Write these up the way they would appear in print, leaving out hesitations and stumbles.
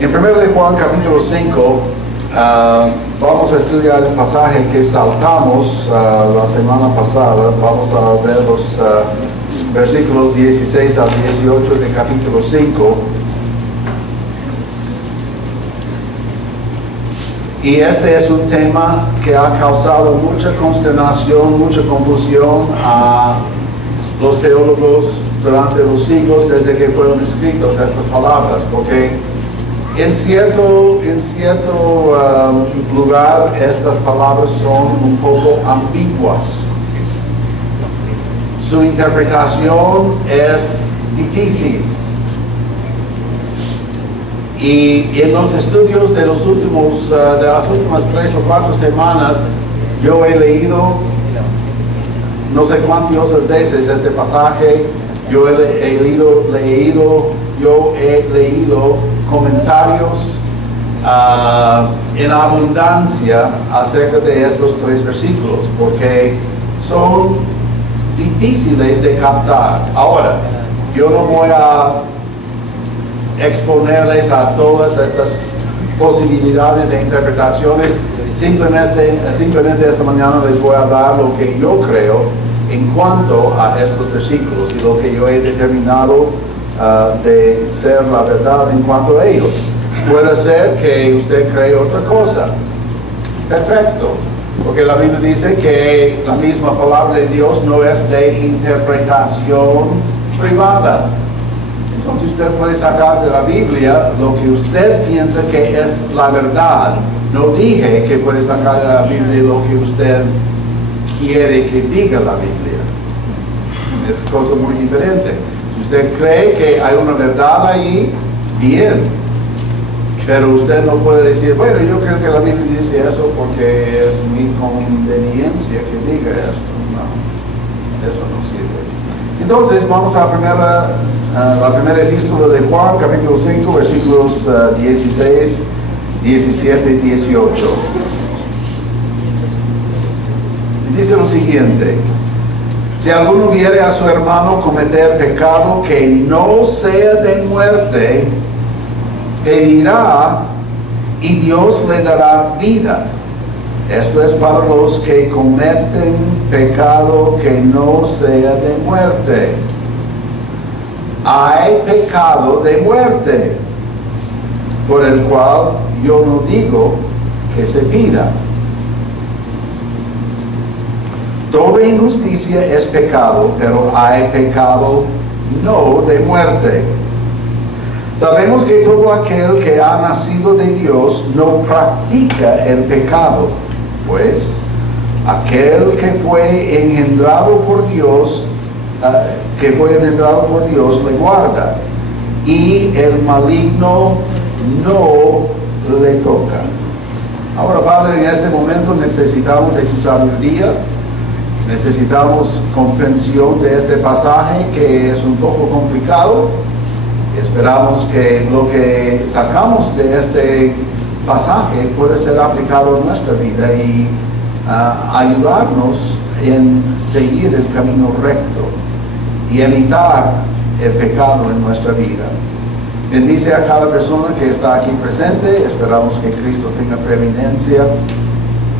En 1 de Juan capítulo 5 vamos a estudiar el pasaje que saltamos la semana pasada. Vamos a ver los versículos 16 al 18 de capítulo 5. Y este es un tema que ha causado mucha consternación, mucha confusión a los teólogos durante los siglos desde que fueron escritas estas palabras, porque en cierto lugar estas palabras son un poco ambiguas. Su interpretación es difícil. Y en los estudios de las últimas 3 o 4 semanas, yo he leído no sé cuántas veces este pasaje. Yo he leído comentarios en abundancia acerca de estos 3 versículos, porque son difíciles de captar. Ahora, yo no voy a exponerles a todas estas posibilidades de interpretaciones. Simplemente esta mañana les voy a dar lo que yo creo en cuanto a estos versículos y lo que yo he determinado de ser la verdad en cuanto a ellos. Puede ser que usted cree otra cosa. Perfecto, porque la Biblia dice que la misma palabra de Dios no es de interpretación privada. Entonces usted puede sacar de la Biblia lo que usted piensa que es la verdad. No dije que puede sacar de la Biblia lo que usted quiere que diga la Biblia. Es cosa muy diferente. Si usted cree que hay una verdad ahí, bien. Pero usted no puede decir, bueno, yo creo que la Biblia dice eso porque es mi conveniencia que diga esto. No, eso no sirve. Entonces, vamos a la primera epístola de Juan, capítulo 5, versículos 16, 17 y 18. Y dice lo siguiente: si alguno viere a su hermano cometer pecado que no sea de muerte, pedirá y Dios le dará vida. Esto es para los que cometen pecado que no sea de muerte. Hay pecado de muerte, por el cual yo no digo que se pida. Toda injusticia es pecado, pero hay pecado no de muerte. Sabemos que todo aquel que ha nacido de Dios no practica el pecado, pues aquel que fue engendrado por Dios, le guarda, y el maligno no le toca. Ahora, Padre, en este momento necesitamos de tu sabiduría, necesitamos comprensión de este pasaje que es un poco complicado. Esperamos que lo que sacamos de este pasaje pueda ser aplicado en nuestra vida y ayudarnos en seguir el camino recto y evitar el pecado en nuestra vida. Bendice a cada persona que está aquí presente. Esperamos que Cristo tenga preeminencia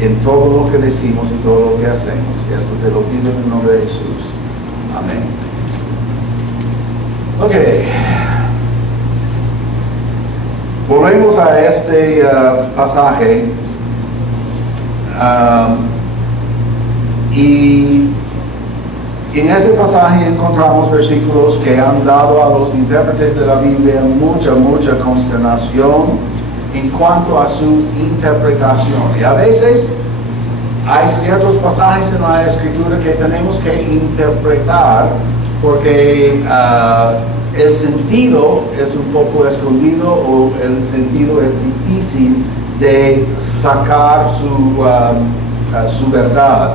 en todo lo que decimos y todo lo que hacemos. Y esto te lo pido en el nombre de Jesús. Amén. Ok. Volvemos a este pasaje y en este pasaje encontramos versículos que han dado a los intérpretes de la Biblia mucha consternación en cuanto a su interpretación. Y a veces hay ciertos pasajes en la Escritura que tenemos que interpretar porque el sentido es un poco escondido o el sentido es difícil de sacar su verdad.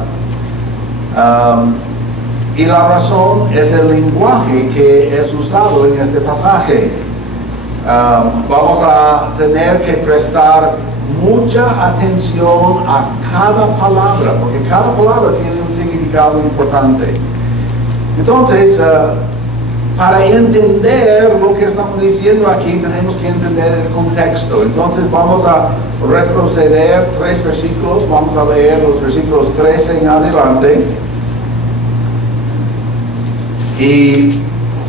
Y la razón es el lenguaje que es usado en este pasaje. Vamos a tener que prestar mucha atención a cada palabra, porque cada palabra tiene un significado importante. Entonces, para entender lo que estamos diciendo aquí, tenemos que entender el contexto. Entonces vamos a retroceder 3 versículos, vamos a leer los versículos 13 en adelante. Y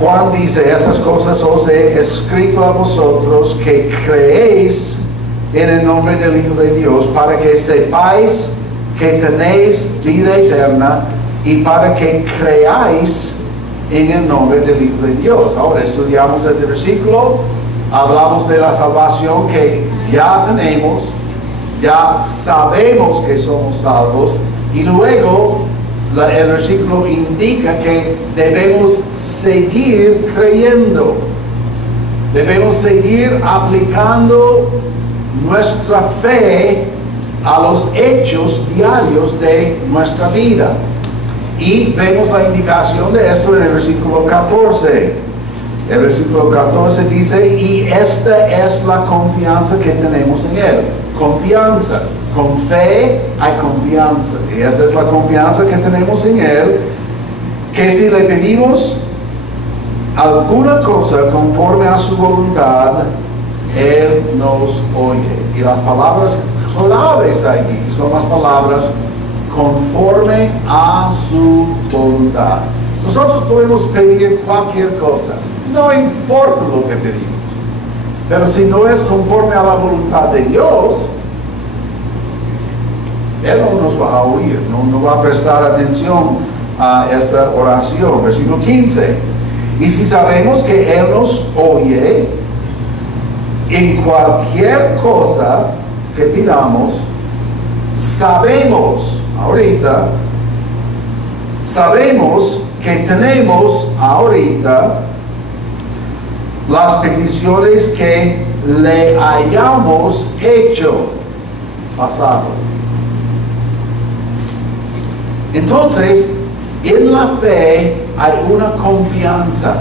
Juan dice, estas cosas os he escrito a vosotros que creéis en el nombre del Hijo de Dios, para que sepáis que tenéis vida eterna y para que creáis en el nombre del Hijo de Dios. Ahora estudiamos este versículo, hablamos de la salvación que ya tenemos, ya sabemos que somos salvos, y luego el versículo indica que debemos seguir creyendo, debemos seguir aplicando nuestra fe a los hechos diarios de nuestra vida. Y vemos la indicación de esto en el versículo 14. El versículo 14 dice, y esta es la confianza que tenemos en Él. Confianza. Con fe hay confianza. Y esta es la confianza que tenemos en Él, que si le pedimos alguna cosa conforme a su voluntad, Él nos oye. Y las palabras claves allí son las palabras conforme a su voluntad. Nosotros podemos pedir cualquier cosa, no importa lo que pedimos, pero si no es conforme a la voluntad de Dios, Él no nos va a oír, no va a prestar atención a esta oración. Versículo 15. Y si sabemos que Él nos oye en cualquier cosa que pidamos, sabemos que tenemos ahorita las peticiones que le hayamos hecho pasado. Entonces, en la fe hay una confianza.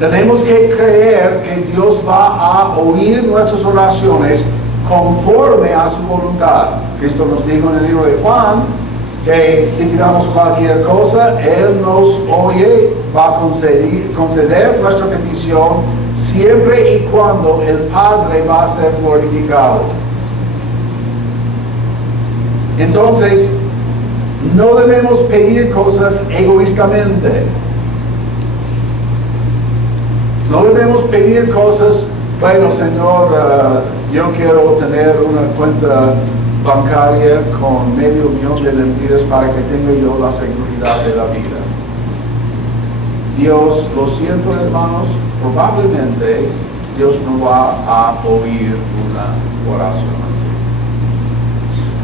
Tenemos que creer que Dios va a oír nuestras oraciones conforme a su voluntad. Cristo nos dijo en el libro de Juan que si pidamos cualquier cosa, Él nos oye, va a conceder nuestra petición siempre y cuando el Padre va a ser glorificado. Entonces, no debemos pedir cosas egoístamente. No debemos pedir cosas, bueno, Señor, yo quiero tener una cuenta bancaria con $500,000 de lempiras para que tenga yo la seguridad de la vida. Dios, lo siento hermanos, probablemente Dios no va a oír una oración así.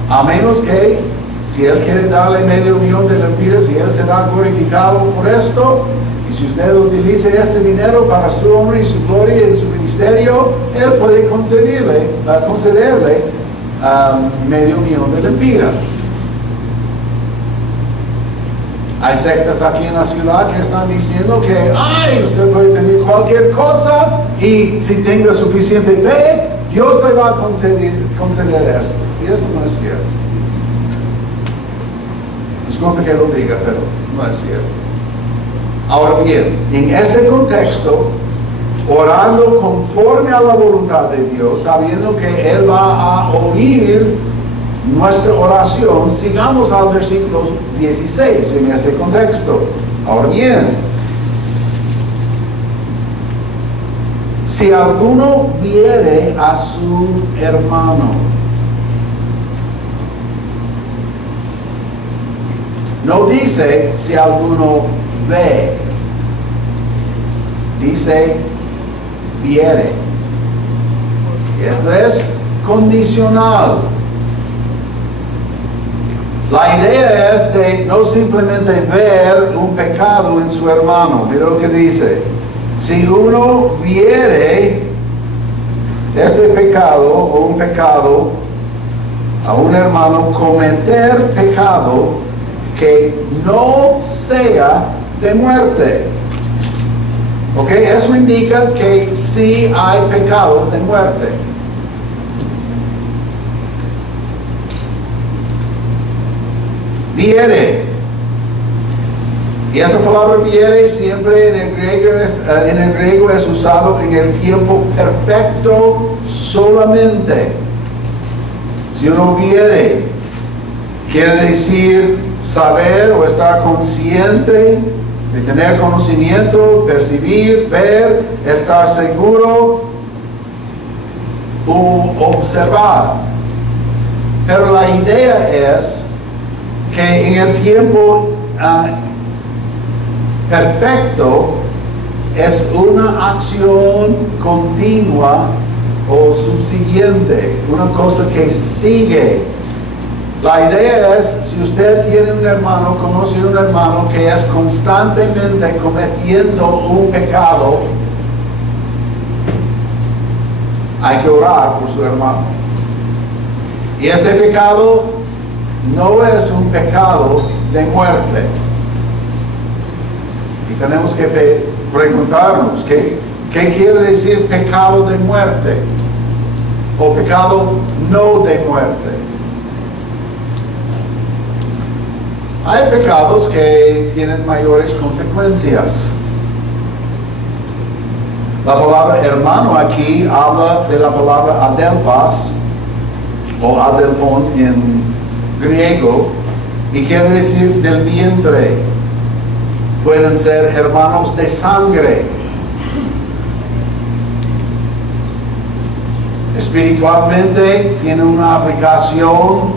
A menos que, si Él quiere darle $500,000 de lempiras y Él será glorificado por esto, y si usted utiliza este dinero para su honra y su gloria en su ministerio, Él puede concederle $500,000 de lempiras. Hay sectas aquí en la ciudad que están diciendo que usted puede pedir cualquier cosa y si tenga suficiente fe, Dios le va a conceder esto. Y eso no es cierto. Disculpe que lo diga, pero no es cierto. Ahora bien, en este contexto, orando conforme a la voluntad de Dios, sabiendo que Él va a oír nuestra oración, sigamos al versículo 16 en este contexto. Ahora bien, si alguno viere a su hermano, no dice si alguno ve, dice viere. Y esto es condicional. La idea es de no simplemente ver un pecado en su hermano. Mira lo que dice. Si uno viere este pecado o un pecado a un hermano cometer pecado que no sea de muerte. ¿Ok? Eso indica que sí hay pecados de muerte. Viere. Y esta palabra viere siempre en el griego es usado en el tiempo perfecto solamente. Si uno viere, quiere decir saber o estar consciente, de tener conocimiento, percibir, ver, estar seguro o observar. Pero la idea es que en el tiempo perfecto es una acción continua o subsiguiente, una cosa que sigue. La idea es, si usted tiene un hermano, conoce un hermano que es constantemente cometiendo un pecado, hay que orar por su hermano. Y este pecado no es un pecado de muerte. Y tenemos que preguntarnos, ¿qué quiere decir pecado de muerte? O pecado no de muerte. Hay pecados que tienen mayores consecuencias. La palabra hermano aquí habla de la palabra adelphas o adelphon en griego y quiere decir del vientre. Pueden ser hermanos de sangre. Espiritualmente tiene una aplicación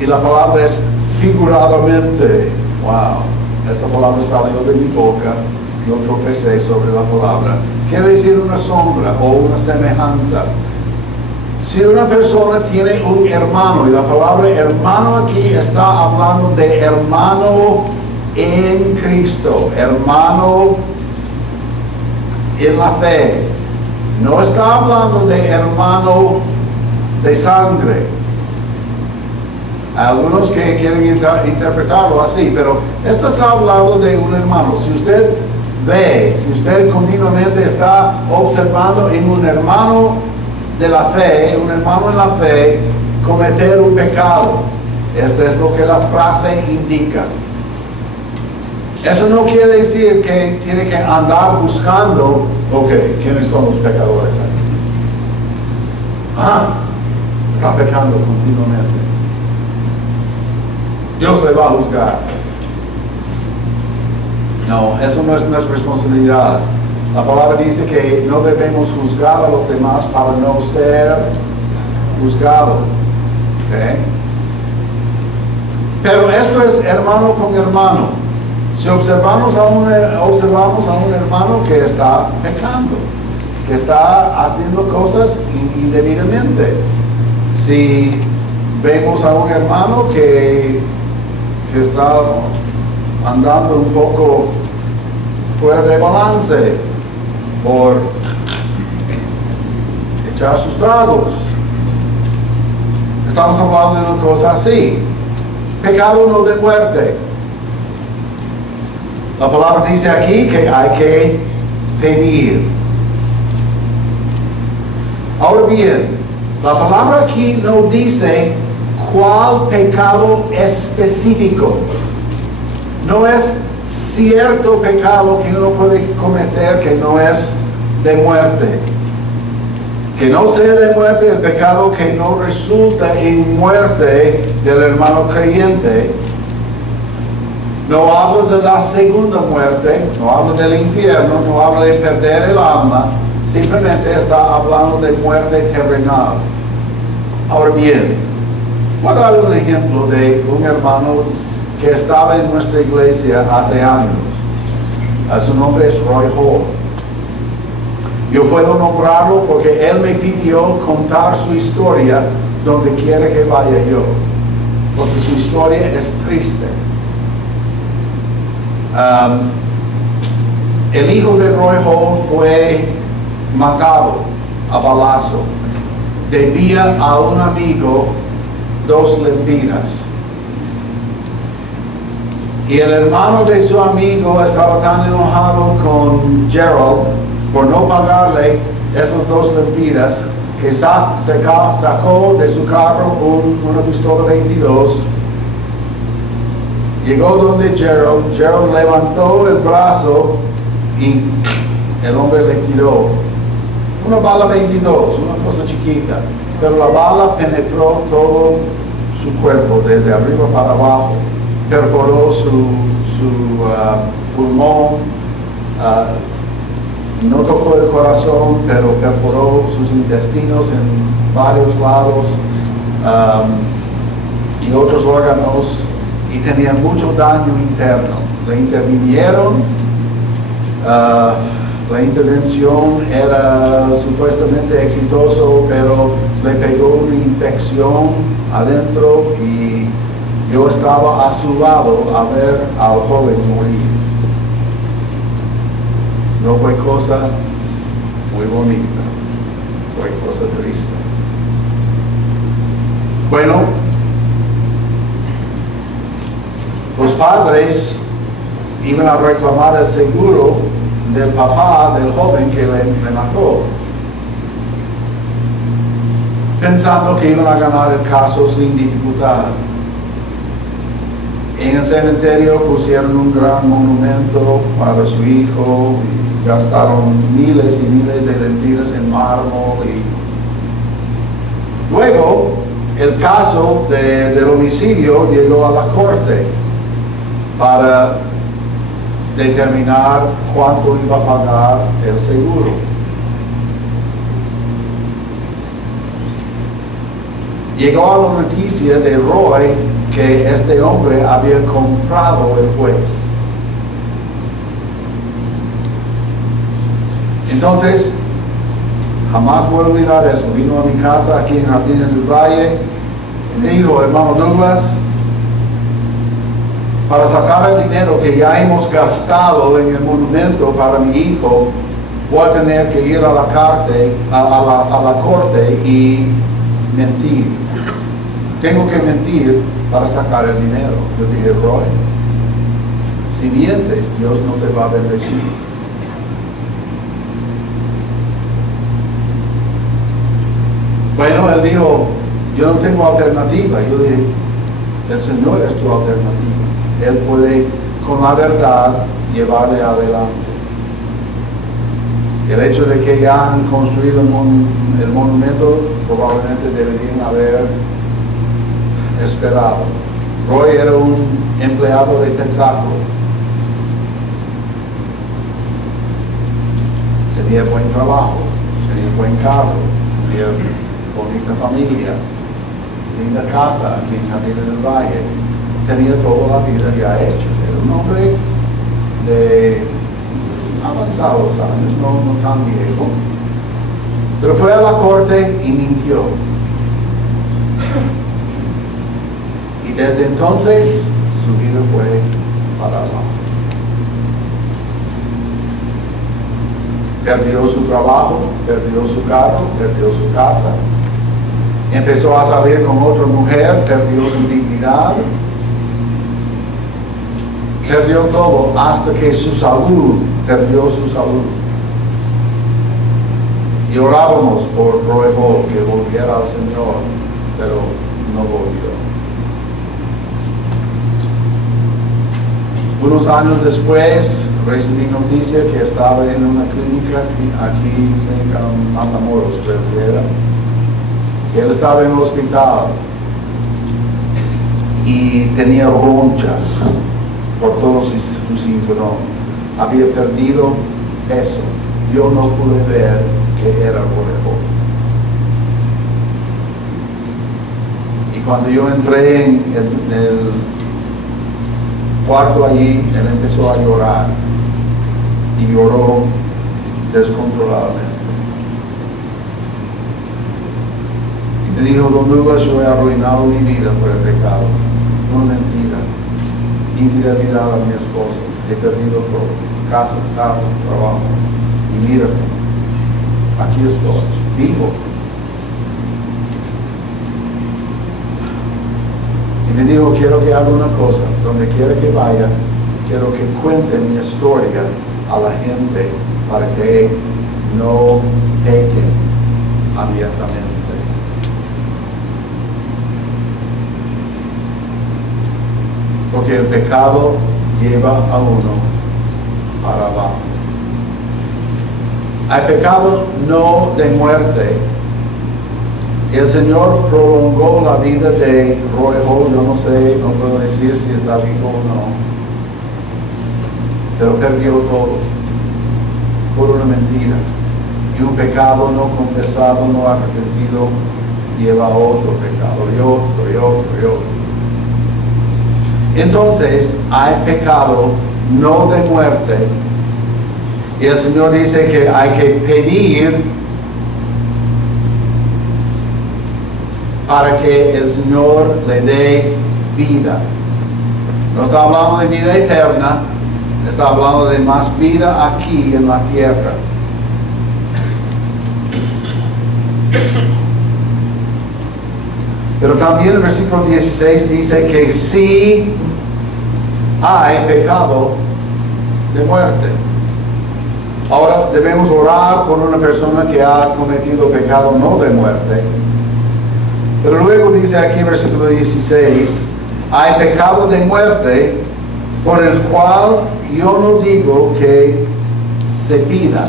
y la palabra es figuradamente. Wow, esta palabra salió de mi boca, no tropecé sobre la palabra. Quiere decir una sombra o una semejanza. Si una persona tiene un hermano, y la palabra hermano aquí está hablando de hermano en Cristo, hermano en la fe. No está hablando de hermano de sangre. Hay algunos que quieren interpretarlo así, pero esto está hablando de un hermano. Si usted ve, si usted continuamente está observando en un hermano de la fe, un hermano en la fe, cometer un pecado, esto es lo que la frase indica. Eso no quiere decir que tiene que andar buscando, ¿quiénes son los pecadores aquí? Está pecando continuamente. Dios le va a juzgar. No, eso no es nuestra responsabilidad. La palabra dice que no debemos juzgar a los demás para no ser juzgados. ¿Okay? Pero esto es hermano con hermano. Si observamos a un hermano que está pecando, que está haciendo cosas indebidamente. Si vemos a un hermano que está andando un poco fuera de balance por echar sus tragos, estamos hablando de una cosa así. Pecado no de muerte. La palabra dice aquí que hay que pedir. Ahora bien, la palabra aquí no dice cuál pecado específico. No es cierto pecado que uno puede cometer que no es de muerte. Que no sea de muerte el pecado que no resulta en muerte del hermano creyente. No habla de la segunda muerte, no habla del infierno, no habla de perder el alma, simplemente está hablando de muerte terrenal. Ahora bien, voy a dar un ejemplo de un hermano que estaba en nuestra iglesia hace años. Su nombre es Roy Hall. Yo puedo nombrarlo porque él me pidió contar su historia donde quiera que vaya yo, porque su historia es triste. El hijo de Roy Hall fue matado a balazo. Debía a un amigo 2 lempiras. Y el hermano de su amigo estaba tan enojado con Gerald por no pagarle esos 2 lempiras que sacó de su carro una pistola 22 Llegó donde Gerald, Gerald levantó el brazo y el hombre le tiró una bala 22, una cosa chiquita, pero la bala penetró todo su cuerpo, desde arriba para abajo, perforó su pulmón, no tocó el corazón, pero perforó sus intestinos en varios lados y otros órganos, y tenía mucho daño interno. Le intervinieron, la intervención era supuestamente exitoso, pero le pegó una infección adentro y yo estaba a su lado a ver al joven morir. No fue cosa muy bonita, fue cosa triste. Bueno, los padres iban a reclamar el seguro del papá del joven que le mató, pensando que iban a ganar el caso sin dificultad. En el cementerio pusieron un gran monumento para su hijo y gastaron miles y miles de lempiras en mármol. Y luego el caso del homicidio llegó a la corte para determinar cuánto iba a pagar el seguro. Llegó a la noticia de Roy que este hombre había comprado el juez. Entonces, jamás voy a olvidar eso. Vino a mi casa aquí en Jardines del Valle y me dijo: hermano Douglas, para sacar el dinero que ya hemos gastado en el monumento para mi hijo, voy a tener que ir a la corte y mentir. Tengo que mentir para sacar el dinero. Yo dije: Roy, si mientes, Dios no te va a bendecir. Bueno, él dijo: yo no tengo alternativa. Yo dije: el Señor es tu alternativa. Él puede, con la verdad, llevarle adelante. El hecho de que ya han construido el monumento, probablemente deberían haber esperado. Roy era un empleado de Texaco. Tenía buen trabajo, tenía buen carro, tenía bonita familia, linda casa aquí en Jardines del Valle. Tenía toda la vida ya hecha. Era un hombre de avanzados años, no tan viejo. Pero fue a la corte y mintió. Y desde entonces su vida fue para abajo. Perdió su trabajo, perdió su carro, perdió su casa. Empezó a salir con otra mujer, perdió su dignidad. Perdió todo hasta que su salud, perdió su salud. Y orábamos por Roy Hall que volviera al Señor, pero no volvió. Unos años después recibí noticia que estaba en una clínica aquí, clínica en Matamoros, creo que era, que él estaba en el hospital y tenía ronchas por todos sus cinturón. Había perdido peso. Yo no pude ver que era Roy. Y cuando yo entré en el cuarto allí, él empezó a llorar y lloró descontroladamente. Y me dijo: don Douglas, yo he arruinado mi vida por el pecado. No, mentira. Infidelidad a mi esposa, he perdido todo, casa, carro, trabajo, y mírame, aquí estoy, vivo. Y me dijo: quiero que haga una cosa, donde quiera que vaya, quiero que cuente mi historia a la gente para que no pequen abiertamente. porque el pecado lleva a uno para abajo. Hay pecado no de muerte. El Señor prolongó la vida de Roy Hall, yo no sé, no puedo decir si está vivo o no, pero perdió todo por una mentira. Y un pecado no confesado, no arrepentido, lleva a otro pecado, y otro, y otro, y otro. Entonces, hay pecado no de muerte, y el Señor dice que hay que pedir para que el Señor le dé vida. No está hablando de vida eterna, está hablando de más vida aquí en la tierra. Pero también el versículo 16 dice que sí hay pecado de muerte. Ahora debemos orar por una persona que ha cometido pecado no de muerte. Pero luego dice aquí en versículo 16, hay pecado de muerte por el cual yo no digo que se pida.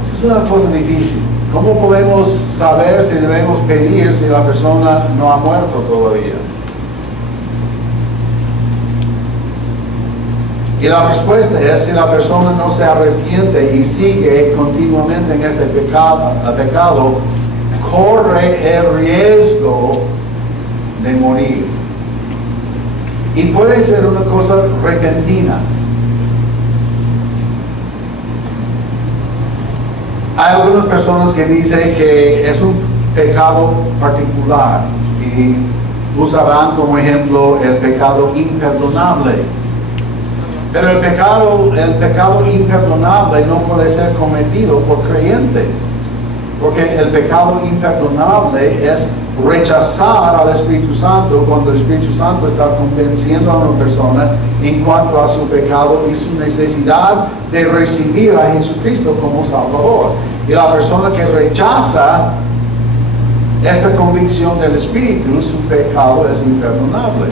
Esa es una cosa difícil. ¿Cómo podemos saber si debemos pedir si la persona no ha muerto todavía? Y la respuesta es, si la persona no se arrepiente y sigue continuamente en este pecado, corre el riesgo de morir. Y puede ser una cosa repentina. Hay algunas personas que dicen que es un pecado particular y usarán como ejemplo el pecado imperdonable. Pero el pecado imperdonable no puede ser cometido por creyentes, porque el pecado imperdonable es rechazar al Espíritu Santo cuando el Espíritu Santo está convenciendo a una persona en cuanto a su pecado y su necesidad de recibir a Jesucristo como Salvador. Y la persona que rechaza esta convicción del Espíritu, su pecado es imperdonable.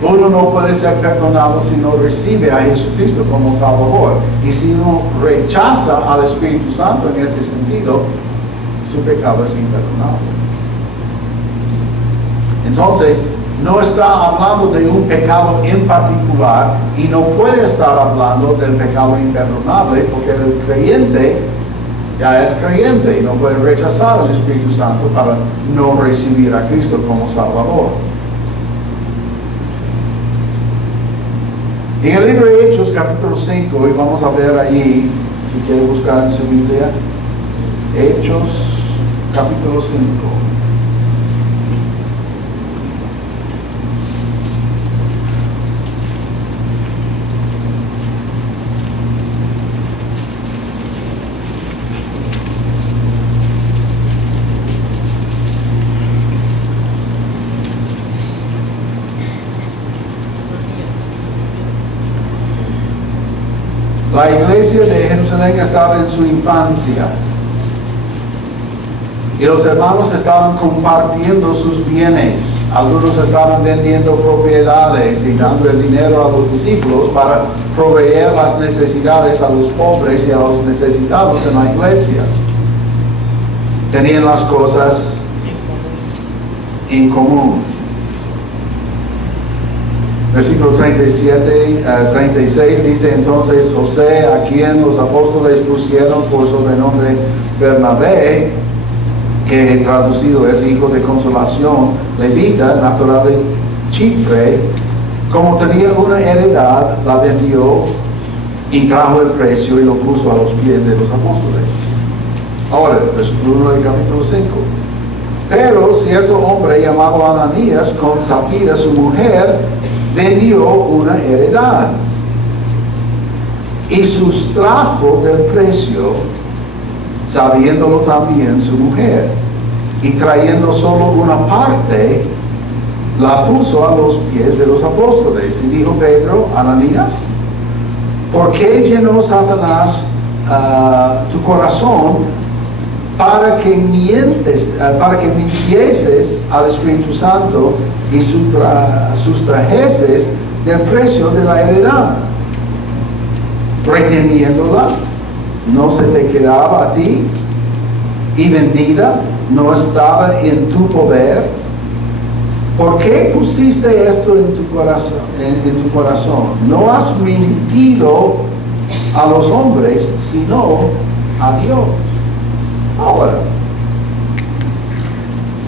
Uno no puede ser perdonado si no recibe a Jesucristo como Salvador. Y si uno rechaza al Espíritu Santo en este sentido, su pecado es imperdonable. Entonces, no está hablando de un pecado en particular y no puede estar hablando del pecado imperdonable, porque el creyente ya es creyente y no puede rechazar al Espíritu Santo para no recibir a Cristo como Salvador. En el libro de Hechos, capítulo 5, y vamos a ver allí, si quiere buscar en su Biblia, Hechos, capítulo 5. La iglesia de Jerusalén estaba en su infancia y los hermanos estaban compartiendo sus bienes. Algunos estaban vendiendo propiedades y dando el dinero a los discípulos para proveer las necesidades a los pobres y a los necesitados en la iglesia. Tenían las cosas en común. Versículo 36 dice entonces José, a quien los apóstoles pusieron por sobrenombre Bernabé, que traducido es hijo de consolación, levita, natural de Chipre, como tenía una heredad, la vendió y trajo el precio y lo puso a los pies de los apóstoles. Ahora, versículo 1 del capítulo 5. Pero cierto hombre llamado Ananías, con Zafira su mujer, vendió una heredad y sustrajo del precio, sabiéndolo también su mujer, y trayendo solo una parte, la puso a los pies de los apóstoles. Y dijo Pedro, Ananías, ¿por qué llenó Satanás tu corazón para que mintieses al Espíritu Santo y sustrajeses del precio de la heredad, reteniéndola, no se te quedaba a ti, y vendida no estaba en tu poder. ¿Por qué pusiste esto en tu corazón? No has mentido a los hombres, sino a Dios. Ahora,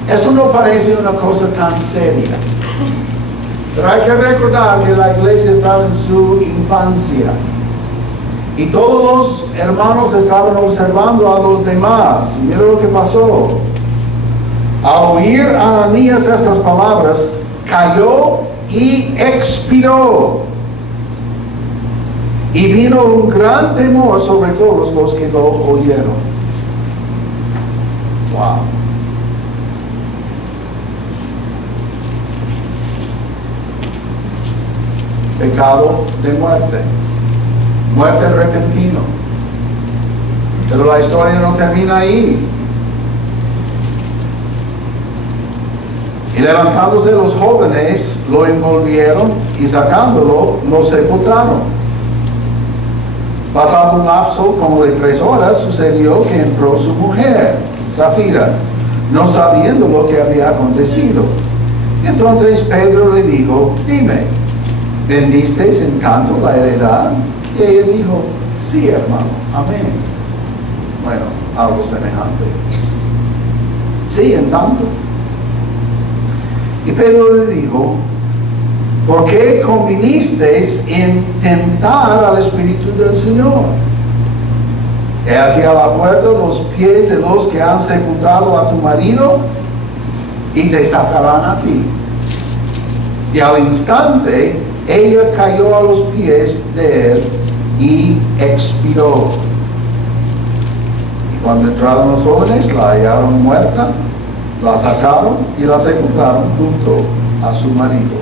esto no parece una cosa tan seria, pero hay que recordar que la iglesia estaba en su infancia y todos los hermanos estaban observando a los demás. Mira lo que pasó. Al oír Ananías estas palabras, cayó y expiró. Y vino un gran temor sobre todos los que lo oyeron. Wow. Pecado de muerte. Muerte repentino. Pero la historia no termina ahí. Y levantándose los jóvenes, lo envolvieron y sacándolo, lo sepultaron. Pasado un lapso como de 3 horas, sucedió que entró su mujer, Safira, no sabiendo lo que había acontecido. Entonces Pedro le dijo, dime, ¿vendisteis en tanto la heredad? Y ella dijo, sí, hermano, amén. Bueno, algo semejante. Sí, en tanto. Y Pedro le dijo, ¿por qué convinisteis en tentar al Espíritu del Señor? He aquí a la puerta los pies de los que han sepultado a tu marido y te sacarán a ti. Y al instante ella cayó a los pies de él y expiró. Y cuando entraron los jóvenes, la hallaron muerta, la sacaron y la sepultaron junto a su marido.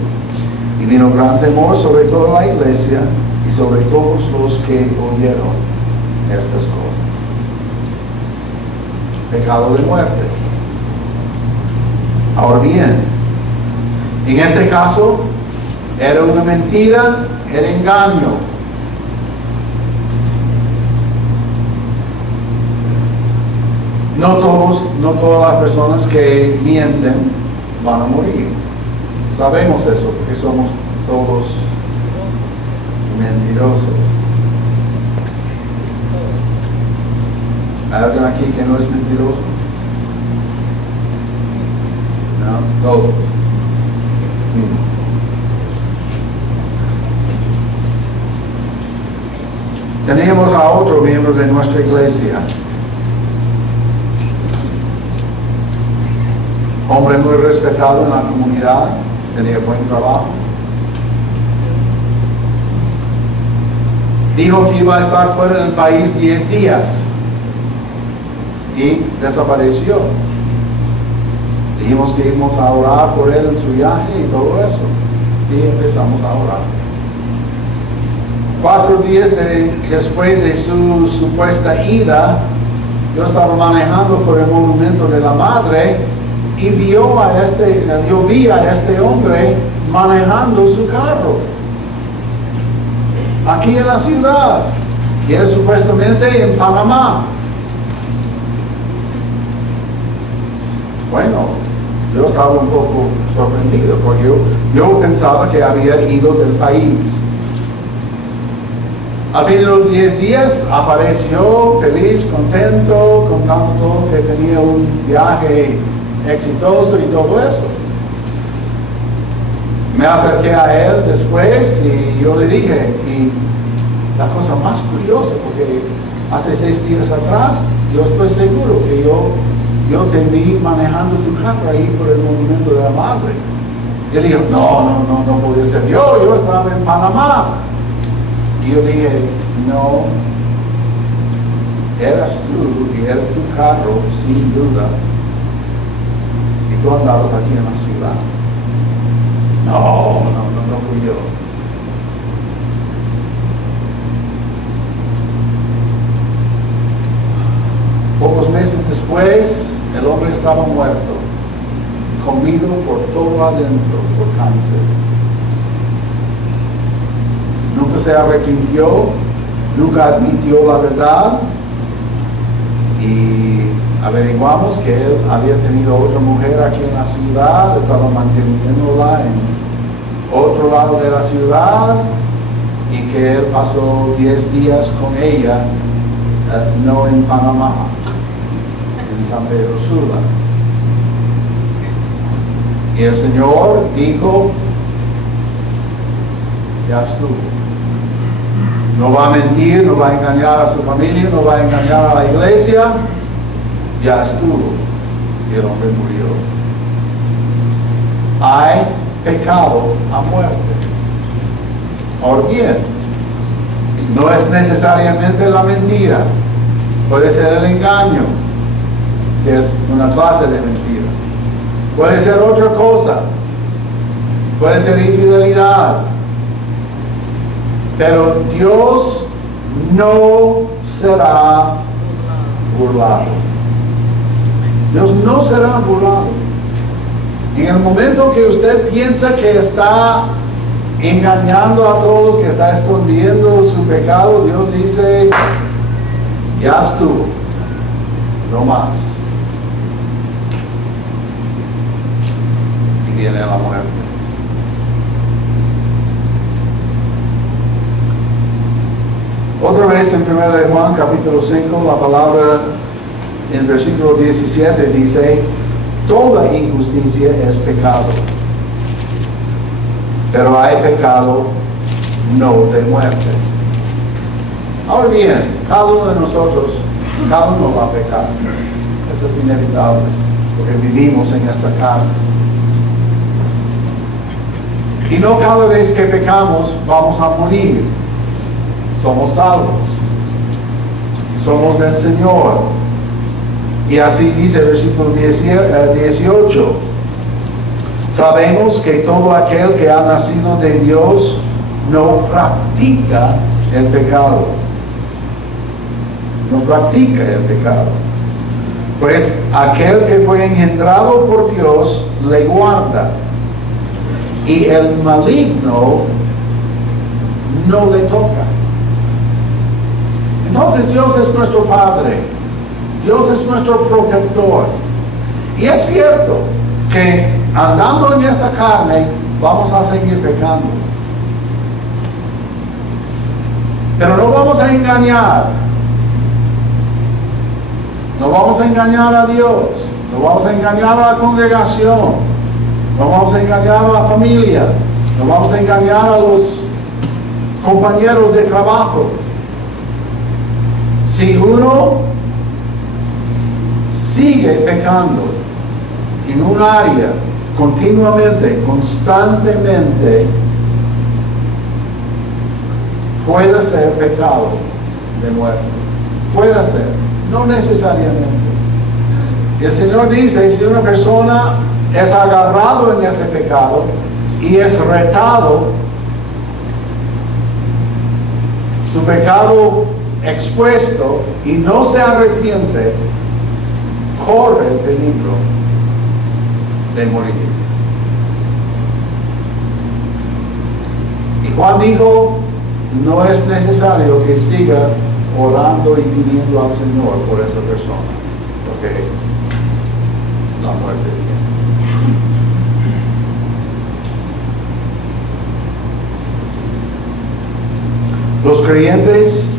Y vino gran temor sobre toda la iglesia y sobre todos los que oyeron estas cosas. Pecado de muerte. Ahora bien, en este caso, era una mentira, era engaño. No todas las personas que mienten van a morir. Sabemos eso porque somos todos mentirosos. ¿Hay alguien aquí que no es mentiroso? No, todos. Teníamos a otro miembro de nuestra iglesia, hombre muy respetado en la comunidad, tenía buen trabajo. Dijo que iba a estar fuera del país 10 días y desapareció. Dijimos que íbamos a orar por él en su viaje y todo eso, y empezamos a orar. 4 días después de su supuesta ida, yo estaba manejando por el monumento de la madre y yo vi a este hombre manejando su carro aquí en la ciudad, y es supuestamente en Panamá. Bueno, yo estaba un poco sorprendido porque yo pensaba que había ido del país. Al fin de los 10 días apareció feliz, contento, contando que tenía un viaje exitoso y todo eso. Me acerqué a él después y yo le dije, y la cosa más curiosa, porque hace 6 días atrás yo estoy seguro que yo te vi manejando tu carro ahí por el monumento de la madre. Y él dijo, no podía ser yo estaba en Panamá. Y yo dije, no, eras tú y era tu carro, sin duda. Y tú andabas aquí en la ciudad. No fui yo. Pocos meses después, el hombre estaba muerto, comido por todo adentro por cáncer. Nunca se arrepintió, nunca admitió la verdad, y averiguamos que él había tenido otra mujer aquí en la ciudad, estaba manteniéndola en otro lado de la ciudad, y que él pasó 10 días con ella, no en Panamá, en San Pedro Sula. Y el Señor dijo, ya estuvo. No va a mentir, no va a engañar a su familia, no va a engañar a la iglesia, ya estuvo. Y el hombre murió. Hay pecado a muerte. Ahora bien, no es necesariamente la mentira, puede ser el engaño, que es una clase de mentira. Puede ser otra cosa, puede ser infidelidad. Pero Dios no será burlado. Dios no será burlado. En el momento que usted piensa que está engañando a todos, que está escondiendo su pecado, Dios dice, ya estuvo, no más. Y viene la muerte. Otra vez en 1 de Juan capítulo 5, la palabra en versículo 17 dice, toda injusticia es pecado, pero hay pecado no de muerte. Ahora bien, cada uno de nosotros, cada uno va a pecar. Eso es inevitable, porque vivimos en esta carne. Y no cada vez que pecamos vamos a morir. Somos salvos. Somos del Señor. Y así dice el versículo 18. Sabemos que todo aquel que ha nacido de Dios no practica el pecado. No practica el pecado. Pues aquel que fue engendrado por Dios le guarda. Y el maligno no le toca. Entonces Dios es nuestro Padre. Dios es nuestro protector. Y es cierto que andando en esta carne vamos a seguir pecando. Pero no vamos a engañar. No vamos a engañar a Dios. No vamos a engañar a la congregación. No vamos a engañar a la familia. No vamos a engañar a los compañeros de trabajo. Si uno sigue pecando en un área continuamente, constantemente, puede ser pecado de muerte. Puede ser, no necesariamente. Y el Señor dice, si una persona es agarrado en este pecado y es retado, su pecado expuesto, y no se arrepiente, corre el peligro de morir. Y Juan dijo, no es necesario que siga orando y pidiendo al Señor por esa persona, porque la muerte viene. Los creyentes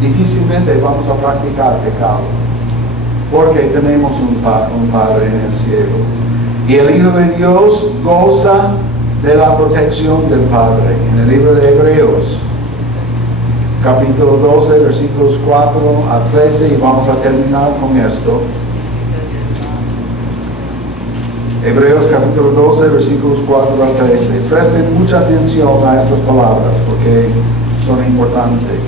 difícilmente vamos a practicar pecado, porque tenemos un Padre en el cielo. Y el Hijo de Dios goza de la protección del Padre. En el libro de Hebreos, capítulo 12, versículos 4 a 13, y vamos a terminar con esto. Hebreos capítulo 12, versículos 4 a 13. Presten mucha atención a estas palabras, porque son importantes.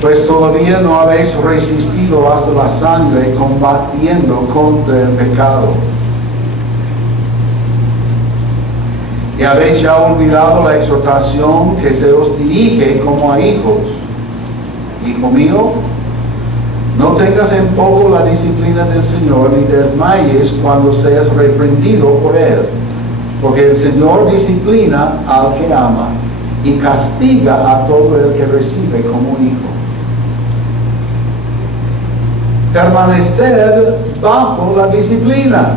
Pues todavía no habéis resistido hasta la sangre, combatiendo contra el pecado. Y habéis ya olvidado la exhortación que se os dirige como a hijos. Hijo mío, No tengas en poco la disciplina del Señor, ni desmayes cuando seas reprendido por Él. Porque el Señor disciplina al que ama y castiga a todo el que recibe como hijo. Permanecer bajo la disciplina.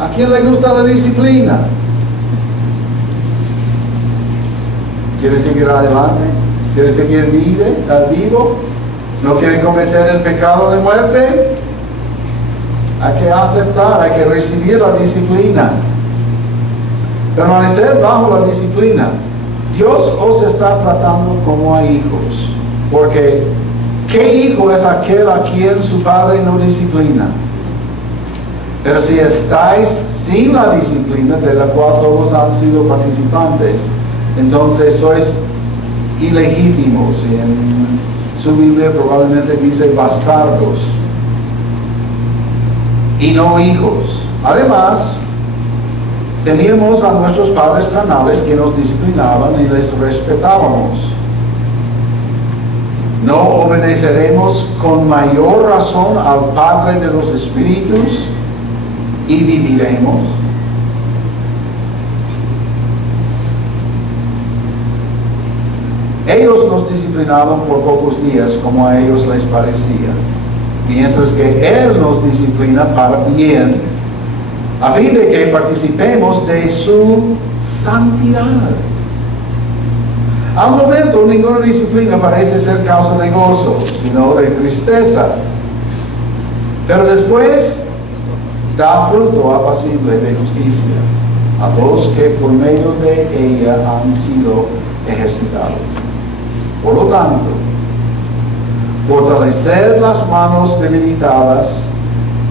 ¿A quién le gusta la disciplina? ¿Quiere seguir adelante? ¿Quiere seguir vivo? ¿No quiere cometer el pecado de muerte? Hay que aceptar, hay que recibir la disciplina. Permanecer bajo la disciplina. Dios os está tratando como a hijos. Porque, ¿qué hijo es aquel a quien su padre no disciplina? Pero si estáis sin la disciplina de la cual todos han sido participantes, entonces sois ilegítimos, y en su Biblia probablemente dice bastardos, y no hijos. Además, teníamos a nuestros padres carnales que nos disciplinaban y les respetábamos. ¿No obedeceremos con mayor razón al Padre de los Espíritus y viviremos? Ellos nos disciplinaban por pocos días como a ellos les parecía, mientras que Él nos disciplina para bien, a fin de que participemos de su santidad. Al momento, ninguna disciplina parece ser causa de gozo, sino de tristeza. Pero después da fruto apacible de justicia a los que por medio de ella han sido ejercitados. Por lo tanto, fortalecer las manos debilitadas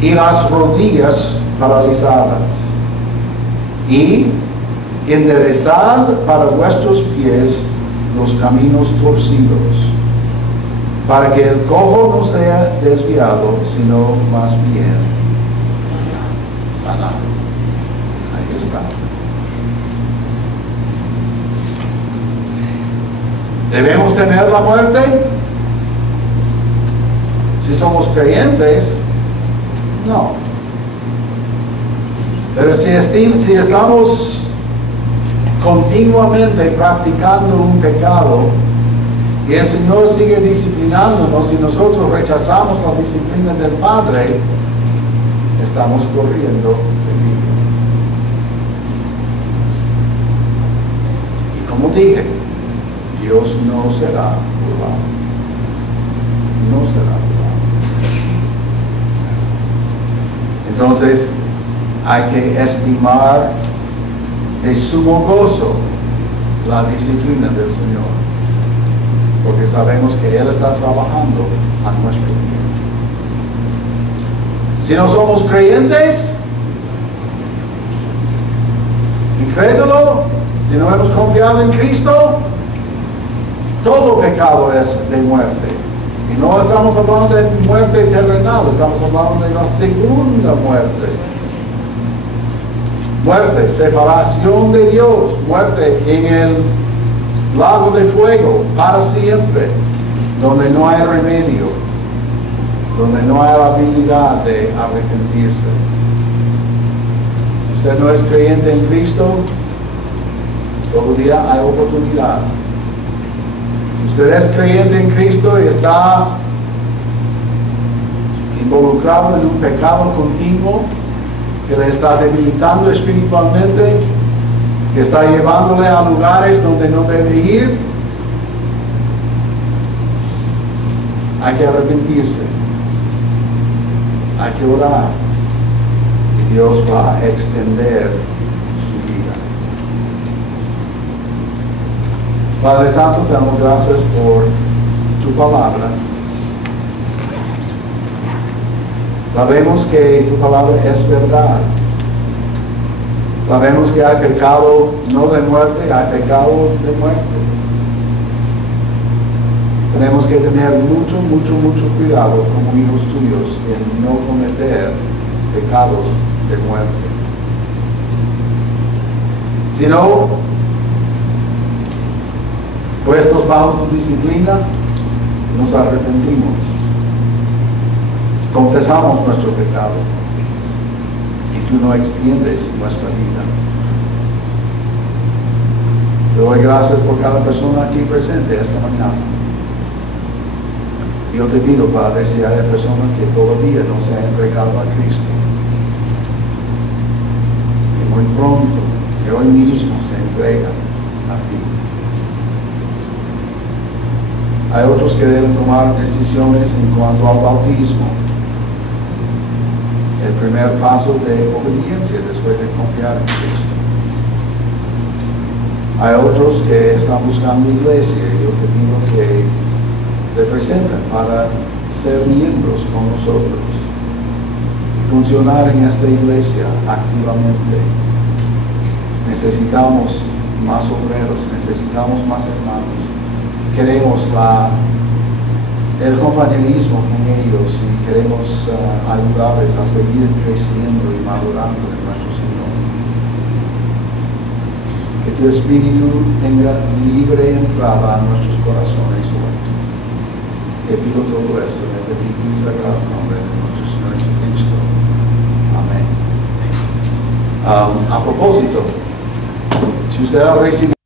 y las rodillas paralizadas, y enderezad para vuestros pies los caminos torcidos, para que el cojo no sea desviado, sino más bien sanado. Ahí está. ¿Debemos temer la muerte? Si somos creyentes, no. Pero si estamos continuamente practicando un pecado y el Señor sigue disciplinándonos y nosotros rechazamos la disciplina del Padre, estamos corriendo peligro. Y como dije, Dios no será burlado. No será burlado. Entonces, hay que estimar de sumo gozo la disciplina del Señor, porque sabemos que Él está trabajando a nuestro bien. Si no somos creyentes, incrédulo, si no hemos confiado en Cristo, todo pecado es de muerte. Y no estamos hablando de muerte terrenal, estamos hablando de la segunda muerte. Muerte, separación de Dios, muerte en el lago de fuego para siempre, donde no hay remedio, donde no hay la habilidad de arrepentirse. Si usted no es creyente en Cristo, todavía hay oportunidad. Si usted es creyente en Cristo y está involucrado en un pecado continuo que le está debilitando espiritualmente, que está llevándole a lugares donde no debe ir, hay que arrepentirse, hay que orar, y Dios va a extender su vida. Padre Santo, te damos gracias por tu palabra. Sabemos que tu palabra es verdad. Sabemos que hay pecado no de muerte, hay pecado de muerte. Tenemos que tener mucho cuidado como hijos tuyos en no cometer pecados de muerte. Si no, Puestos bajo tu disciplina, nos arrepentimos, confesamos nuestro pecado y tú no extiendes nuestra vida. Te doy gracias por cada persona aquí presente esta mañana. Yo te pido, Padre, si hay personas que todavía no se han entregado a Cristo, que muy pronto, que hoy mismo se entregan a ti. Hay otros que deben tomar decisiones en cuanto al bautismo, el primer paso de obediencia después de confiar en Cristo. Hay otros que están buscando iglesia y yo te pido que se presenten para ser miembros con nosotros y funcionar en esta iglesia activamente. Necesitamos más obreros, necesitamos más hermanos. Queremos el compañerismo con ellos y queremos ayudarles a seguir creciendo y madurando en nuestro Señor. Que tu Espíritu tenga libre entrada a nuestros corazones hoy. Te pido todo esto en el bendito y sagrado nombre de nuestro Señor Jesucristo. Amén. A propósito, si usted ha recibido